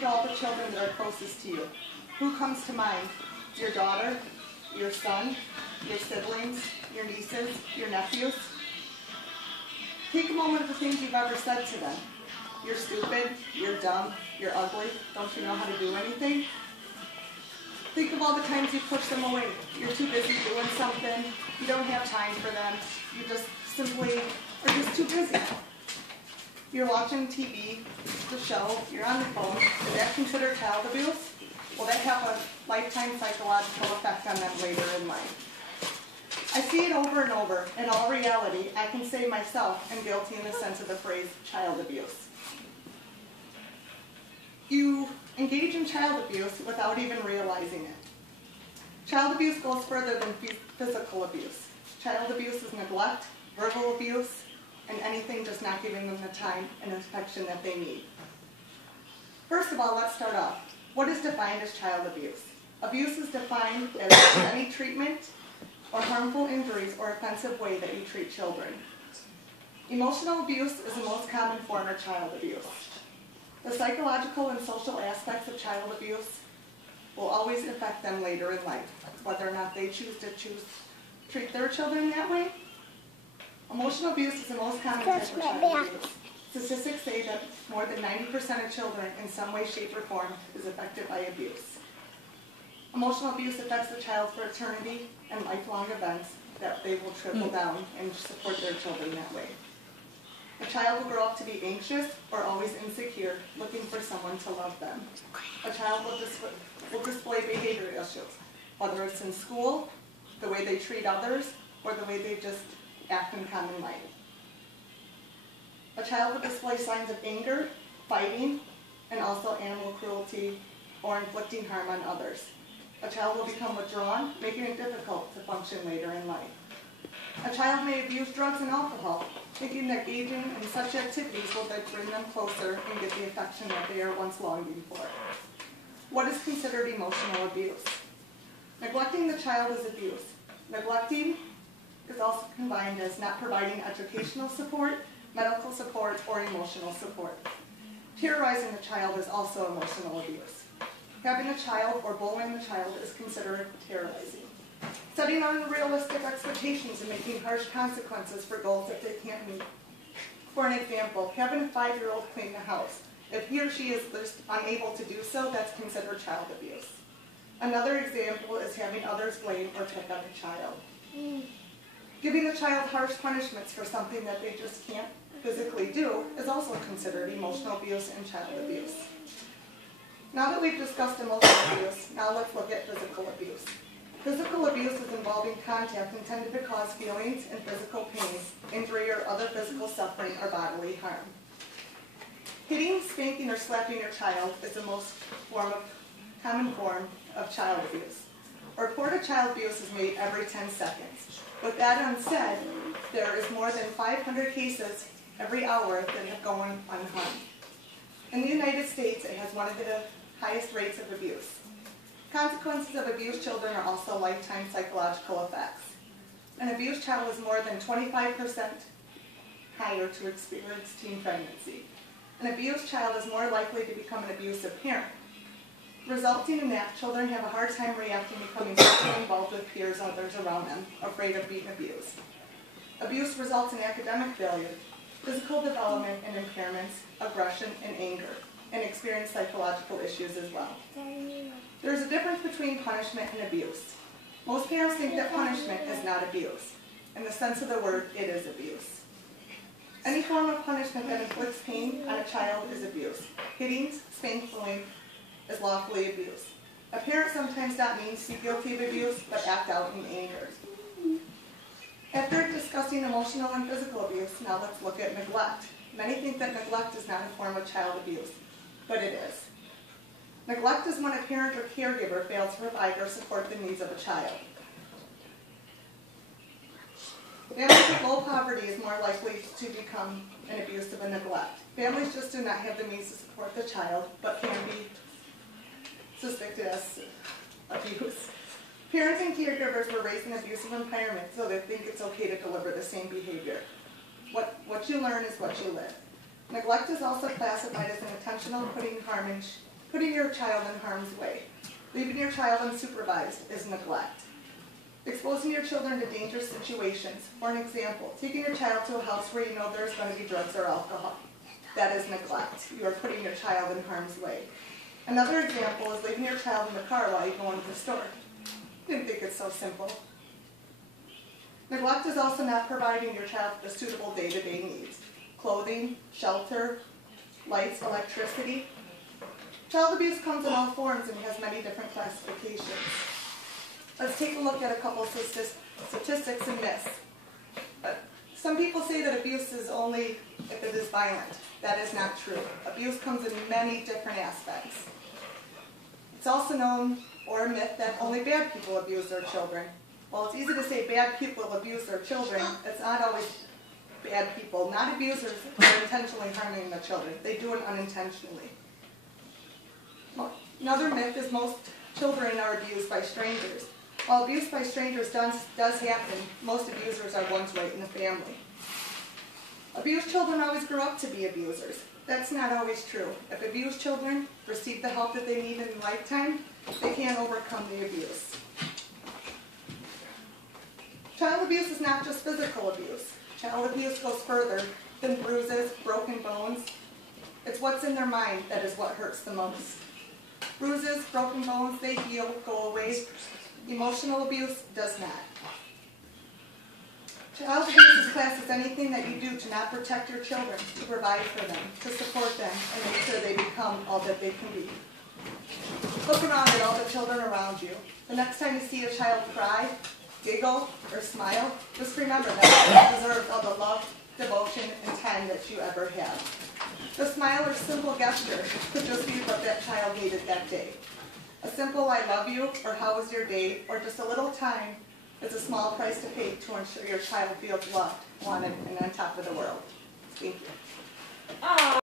think of all the children that are closest to you. Who comes to mind? Your daughter, your son, your siblings, your nieces, your nephews? Take a moment of the things you've ever said to them. You're stupid, you're dumb, you're ugly, don't you know how to do anything? Think of all the times you push them away. You're too busy doing something, you don't have time for them, you just simply are just too busy. You're watching TV, the show, you're on the phone. Is that considered child abuse? Will that have a lifetime psychological effect on them later in life? I see it over and over. In all reality, I can say myself am guilty in the sense of the phrase child abuse. You engage in child abuse without even realizing it. Child abuse goes further than physical abuse. Child abuse is neglect, verbal abuse, and anything just not giving them the time and affection that they need. First of all, let's start off. What is defined as child abuse? Abuse is defined as any treatment or harmful injuries or offensive way that you treat children. Emotional abuse is the most common form of child abuse. The psychological and social aspects of child abuse will always affect them later in life, whether or not they choose to treat their children that way. Emotional abuse is the most common type of child abuse. Statistics say that more than 90% of children in some way, shape, or form is affected by abuse. Emotional abuse affects the child for eternity and lifelong events that they will trickle down and support their children that way. A child will grow up to be anxious or always insecure, looking for someone to love them. A child will display behavior issues, whether it's in school, the way they treat others, or the way they just act in common life. A child will display signs of anger, fighting, and also animal cruelty or inflicting harm on others. A child will become withdrawn, making it difficult to function later in life. A child may abuse drugs and alcohol, thinking that engaging in such activities will bring them closer and get the affection that they are once longing for. What is considered emotional abuse? Neglecting the child is abuse. Neglecting is also combined as not providing educational support, medical support, or emotional support. Terrorizing the child is also emotional abuse. Having a child or bullying the child is considered terrorizing. Setting unrealistic expectations and making harsh consequences for goals that they can't meet. For an example, having a 5-year-old clean the house. If he or she is unable to do so, that's considered child abuse. Another example is having others blame or pick on a child. Giving a child harsh punishments for something that they just can't physically do is also considered emotional abuse and child abuse. Now that we've discussed emotional abuse, now let's look at physical abuse. Physical abuse is involving contact intended to cause feelings and physical pains, injury, or other physical suffering or bodily harm. Hitting, spanking, or slapping your child is the most common form of child abuse. A report of child abuse is made every 10 seconds. With that unsaid, there is more than 500 cases every hour that have gone unharmed. In the United States, it has one of the highest rates of abuse. Consequences of abused children are also lifetime psychological effects. An abused child is more than 25% higher to experience teen pregnancy. An abused child is more likely to become an abusive parent. Resulting in that, children have a hard time reacting, becoming sexually involved with peers and others around them, afraid of being abused. Abuse results in academic failure, physical development and impairments, aggression and anger, and experience psychological issues as well. There is a difference between punishment and abuse. Most parents think that punishment is not abuse. In the sense of the word, it is abuse. Any form of punishment that inflicts pain on a child is abuse. Hitting, spanking is lawfully abuse. A parent sometimes not mean to be guilty of abuse, but act out in anger. After discussing emotional and physical abuse, now let's look at neglect. Many think that neglect is not a form of child abuse, but it is. Neglect is when a parent or caregiver fails to provide or support the needs of a child. Families with low poverty is more likely to become an abuse of a neglect. Families just do not have the means to support the child, but can be suspected as abuse. Parents and caregivers were raised in abusive environment, so they think it's okay to deliver the same behavior. What you learn is what you live. Neglect is also classified as an intentional putting harm Putting your child in harm's way. Leaving your child unsupervised is neglect. Exposing your children to dangerous situations. For an example, taking your child to a house where you know there's going to be drugs or alcohol. That is neglect. You are putting your child in harm's way. Another example is leaving your child in the car while you go into the store. I didn't think it's so simple. Neglect is also not providing your child with the suitable day-to-day needs. Clothing, shelter, lights, electricity. Child abuse comes in all forms and has many different classifications. Let's take a look at a couple statistics and myths. Some people say that abuse is only if it is violent. That is not true. Abuse comes in many different aspects. It's also known, or a myth, that only bad people abuse their children. Well, it's easy to say bad people abuse their children. It's not always bad people. Not abusers are intentionally harming the children. They do it unintentionally. Another myth is most children are abused by strangers. While abuse by strangers does happen, most abusers are ones right in the family. Abused children always grow up to be abusers. That's not always true. If abused children receive the help that they need in a lifetime, they can overcome the abuse. Child abuse is not just physical abuse. Child abuse goes further than bruises, broken bones. It's what's in their mind that is what hurts the most. Bruises, broken bones, they heal, go away. Emotional abuse does not. Child abuse is classed as anything that you do to not protect your children, to provide for them, to support them, and make sure they become all that they can be. Look around at all the children around you. The next time you see a child cry, giggle, or smile, just remember that they deserve all the love, devotion, and time that you ever have. The smile or simple gesture could just be what that child needed that day. A simple "I love you," or "How was your day," or just a little time is a small price to pay to ensure your child feels loved, wanted, and on top of the world. Thank you.